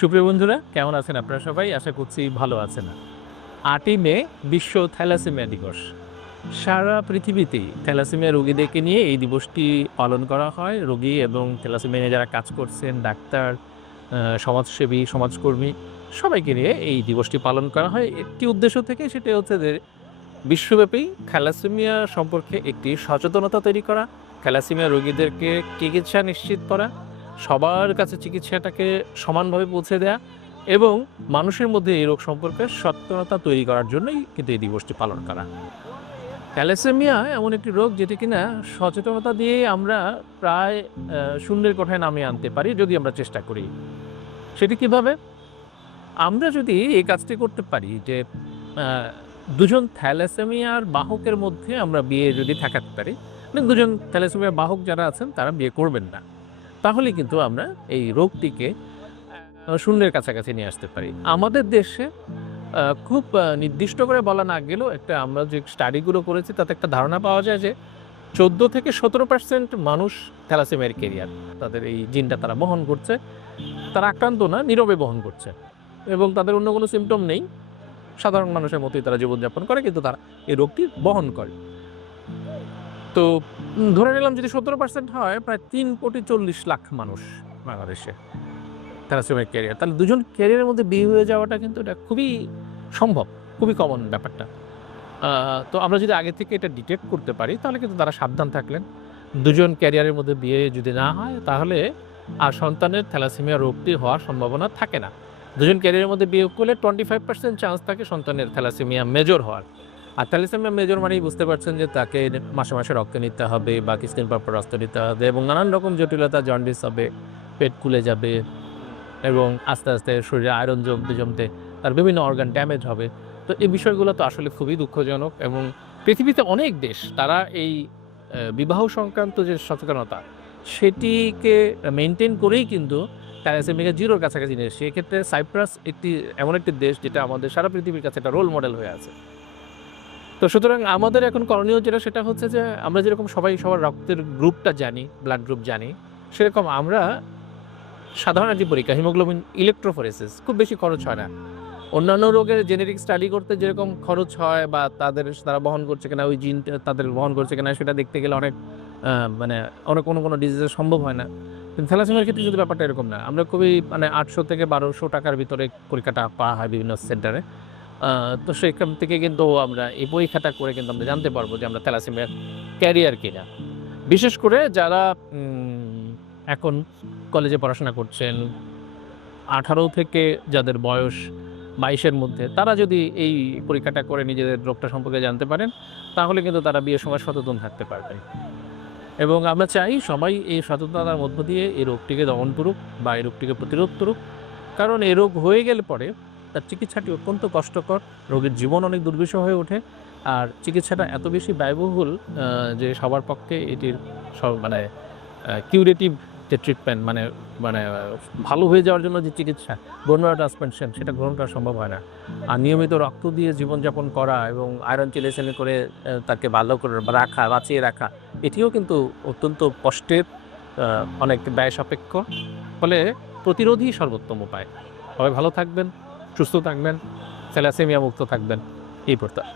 সুপ্রিয় বন্ধুরা, কেমন আছেন আপনারা সবাই? আশা করছি ভালো আছেন। আটই মে, বিশ্ব থ্যালাসেমিয়া দিবস। সারা পৃথিবীতেই থ্যালাসেমিয়া রোগীদেরকে নিয়ে এই দিবসটি পালন করা হয়। রোগী এবং থ্যালাসেমিয়া নিয়ে যারা কাজ করছেন, ডাক্তার সমাজসেবী, সমাজকর্মী, সবাইকে নিয়ে এই দিবসটি পালন করা হয়। একটি উদ্দেশ্য থেকে সেটা হচ্ছে যে বিশ্বব্যাপী থ্যালাসেমিয়া সম্পর্কে একটি সচেতনতা তৈরি করা, থ্যালাসেমিয়া রোগীদেরকে চিকিৎসা নিশ্চিত করা সবার কাছে চিকিৎসাটাকে সমানভাবে পৌঁছে দেয়া এবং মানুষের মধ্যে এই রোগ সম্পর্কে সচেতনতা তৈরি করার জন্যই কিন্তু এই দিবসটি পালন করা। থ্যালাসেমিয়া এমন একটি রোগ যেটি কিনা সচেতনতা দিয়ে আমরা প্রায় শূন্যের কোঠায় নামিয়ে আনতে পারি যদি আমরা চেষ্টা করি। সেটি কীভাবে? আমরা যদি এই কাজটি করতে পারি যে দুজন থ্যালাসেমিয়ার বাহকের মধ্যে আমরা বিয়ে যদি ঠেকাতে পারি মানে দুজন থ্যালাসেমিয়ার বাহক যারা আছেন তারা বিয়ে করবেন না। তাহলে কিন্তু আমরা এই রোগটিকে শূন্যের কাছাকাছি নিয়ে আসতে পারি। আমাদের দেশে খুব নির্দিষ্ট করে বলা না গেলেও একটা আমরা যে স্টাডিগুলো করেছি, তাতে একটা ধারণা পাওয়া যায় যে চোদ্দ থেকে সতেরো পার্সেন্ট মানুষ থ্যালাসেমিয়ার কেরিয়ার। তাদের এই জিনটা তারা বহন করছে। তারা আক্রান্ত না, নীরবে বহন করছে। এবং তাদের অন্য কোনো সিমটম নেই। সাধারণ মানুষের মতোই তারা জীবনযাপন করে, কিন্তু তারা এই রোগটি বহন করে। তো ধরে নিলাম যদি সতেরো পার্সেন্ট হয়, প্রায় তিন কোটি চল্লিশ লাখ মানুষ বাংলাদেশে থ্যালাসেমিয়া ক্যারিয়ার তাহলে দুজন ক্যারিয়ারের মধ্যে বিয়ে হয়ে যাওয়াটা কিন্তু এটা খুবই সম্ভব, খুবই কমন ব্যাপারটা। তো আমরা যদি আগে থেকে এটা ডিটেক্ট করতে পারি, তাহলে কিন্তু তারা সাবধান থাকলেন। দুজন ক্যারিয়ারের মধ্যে বিয়ে যদি না হয়, তাহলে আর সন্তানের থ্যালাসেমিয়া রোগটি হওয়ার সম্ভাবনা থাকে না। দুজন ক্যারিয়ারের মধ্যে বিয়ে করলে টোয়েন্টি ফাইভ পার্সেন্ট চান্স থাকে সন্তানের থ্যালাসেমিয়া মেজর হওয়ার। আর থ্যালাসেমিয়া মেজর মানেই বুঝতে পারছেন যে তাকে মাসে মাসে রক্ত নিতে হবে বা কিছুদিন পর পর রক্ত নিতে হবে এবং নানান রকম জটিলতা, জন্ডিস হবে, পেট ফুলে যাবে এবং আস্তে আস্তে শরীরে আয়রন জমতে জমতে তার বিভিন্ন অর্গান ড্যামেজ হবে। তো এই বিষয়গুলো তো আসলে খুবই দুঃখজনক এবং পৃথিবীতে অনেক দেশ তারা এই বিবাহ সংক্রান্ত যে সচেতনতা সেটিকে মেনটেন করেই কিন্তু থ্যালাসেমিয়া জিরোর কাছাকাছি নিয়ে এসেছে এক্ষেত্রে সাইপ্রাস একটি, এমন একটি দেশ যেটা আমাদের সারা পৃথিবীর কাছে একটা রোল মডেল হয়ে আছে। তো সুতরাং আমাদের এখন করণীয় যেটা, সেটা হচ্ছে যে আমরা যেরকম সবাই সবার রক্তের গ্রুপটা জানি ব্লাড গ্রুপ জানি, সেরকম আমরা সাধারণ একটি পরীক্ষা হিমোগ্লোবিন ইলেকট্রোফোরেসিস খুব বেশি খরচ হয় না। অন্যান্য রোগের জেনেটিক স্টাডি করতে যেরকম খরচ হয় বা তাদের, তারা বহন করছে কিনা, ওই জিন তাদের বহন করছে কিনা, সেটা দেখতে গেলে অনেক মানে অনেক কোনো কোনো ডিজিজের সম্ভব হয় না। কিন্তু থ্যালাসেমিয়ার ক্ষেত্রে যদি ব্যাপারটা এরকম না। আমরা খুবই মানে আটশো থেকে বারোশো টাকার ভিতরে পরীক্ষাটা পাওয়া হয় বিভিন্ন সেন্টারে তো সেখান থেকে কিন্তু আমরা এই পরীক্ষাটা করে কিন্তু আমরা জানতে পারব যে আমরা থ্যালাসেমিয়ার ক্যারিয়ার কিনা। বিশেষ করে যারা এখন কলেজে পড়াশোনা করছেন, আঠারো থেকে যাদের বয়স বাইশের মধ্যে, তারা যদি এই পরীক্ষাটা করে নিজেদের রোগটা সম্পর্কে জানতে পারেন, তাহলে কিন্তু তারা বিয়ের সময় সচেতন থাকতে পারবে এবং আমরা চাই সবাই এই সচেতনতার মধ্য দিয়ে এই রোগটিকে দমন করুক বা এই রোগটিকে প্রতিরোধ করুক। কারণ এই রোগ হয়ে গেলে পরে তার চিকিৎসাটি অত্যন্ত কষ্টকর, রোগীর জীবন অনেক দুর্বিষহ হয়ে ওঠে, আর চিকিৎসাটা এত বেশি ব্যয়বহুল যে সবার পক্ষে এটির সব মানে কিউরেটিভ যে ট্রিটমেন্ট মানে মানে ভালো হয়ে যাওয়ার জন্য যে চিকিৎসা বোনম্যারো ট্রান্সপ্লান্টেশন সেটা গ্রহণ করা সম্ভব হয় না। আর নিয়মিত রক্ত দিয়ে জীবনযাপন করা এবং আয়রন চিলেশনে করে তাকে ভালো করে রাখা, বাঁচিয়ে রাখা, এটিও কিন্তু অত্যন্ত কষ্টের অনেক ব্যয় সাপেক্ষ। ফলে প্রতিরোধই সর্বোত্তম উপায়। সবাই ভালো থাকবেন। সুস্থ থাকবেন স্যালাসেমিয়া মুক্ত থাকবেন। এই প্রত্যয়